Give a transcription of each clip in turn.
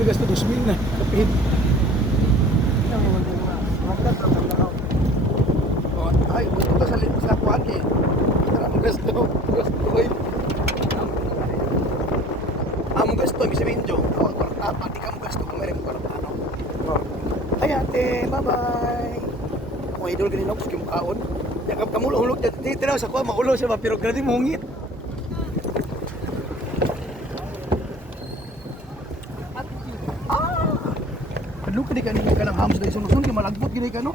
2,000 gasto, 2,000 na. Kapit. Ay, gusto ko sa kuwan eh. Tara mo gasto. Gusto ko eh. Amo gasto, ibig sabihin Jo. Pati ka mo gasto kung mayroon mo karatano. Ay ate, bye-bye. Kung idol ganun ako, sige mo kaon. Yakap ka mo, hulog dyan. Tira sa kuwan, maulo siya ba? Pero grabe mungit. Kadlo ka di ka nito ka ng hams dahil sunod-sunod kaya malagbot gini ka no.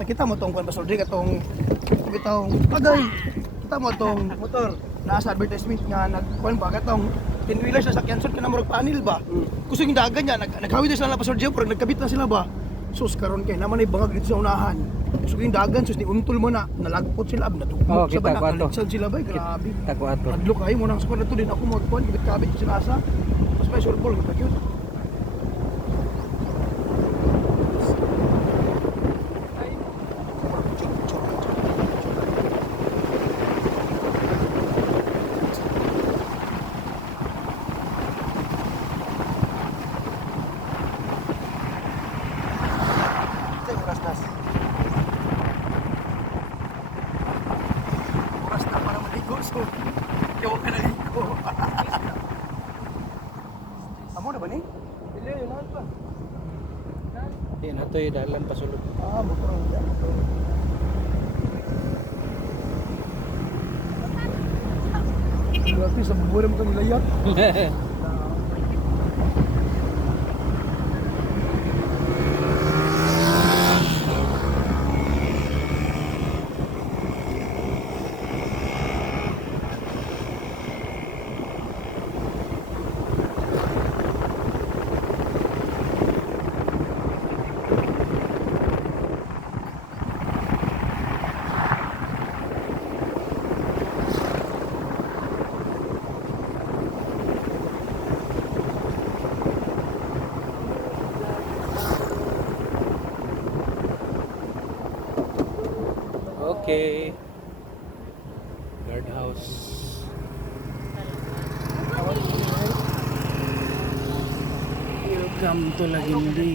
Nakita mo tong Pastor Jake atong bitong pagay. Kita mo tong motor nasa advertisement nga nagkuan ba katong pinwheeler sa sakyan sud ka na murag panel ba. Kusog yung dagan niya naghawid na sila na Pastor Jake pero nagkabit na sila ba. Sus karon kay naman ay bangag dito sa unahan. Kusog yung dagan sus ni untol mo na nalagpot sila ab natugmok sa ba nakaligsan sila ba grabe. Tako ato. Adlo kayo mo nang sa na to din ako mo kuan kabit ko sila asa. Mas may surbol kita yun. Oras na para maligo so yawa ka naligo. Amo na ba ni? Dili yun pa. Yan ato yung dalan pasulod. Motor ang yan. Grabe, sa bubuhay mo kang nilayat. Okay. Guardhouse. Welcome to Lagindi.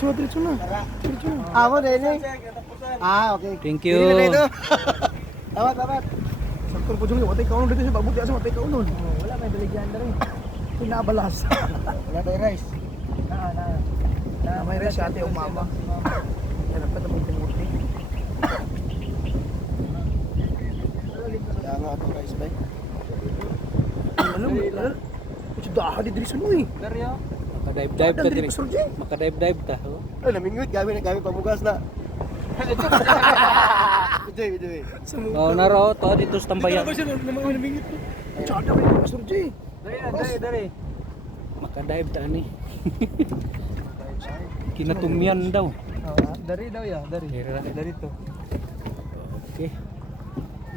Diretso na. Diretso na. Amo din eh. Okay. Thank you. Tawat. Saktor po dyan, watay kaunon dito siya. Babuti asa watay kaunon. Wala may baligyan na rin. Pinabalas. Wala may rice. Na may rin siya ate o mama. Yan ang patabong timuti. Kaya nga itong rice bag. Alam mo, ito daha di diri sunoy. Daryo. Makadive-dive ta Diri diri. Pastor Jay. Makadive-dive ta. Oh. Ay, namingwit. Gamit pamugas na. Ito. Oh, naro to dito sa tambayan. Dito na ba siya namingit ko? Tsada ba yung Pastor Jay? Dari. Makadive ta ni. Kinatumian daw. Dari daw ya, dari. Dari to. Okay.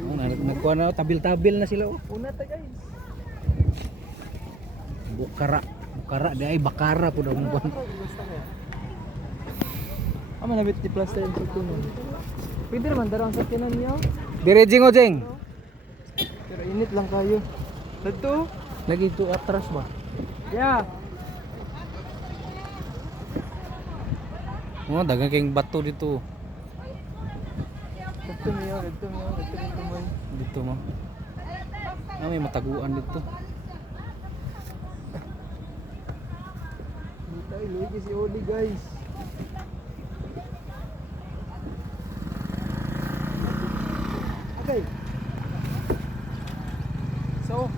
Oh, nagkuha na tabil-tabil na sila. Oh. Una ta guys. Bukara di ay bakara po daw mo. Amo nabit di plaster yung tutunan. Pwede naman darang sa tinan niyo. Dire jing o jing. Pero init lang kayo. Dito. Lagi itu atras ba? Yeah. Oh, dagang kayong bato dito. Dito mo. Dito mo. May mataguan dito. Dito ay lugi si Oli guys. Okay. So,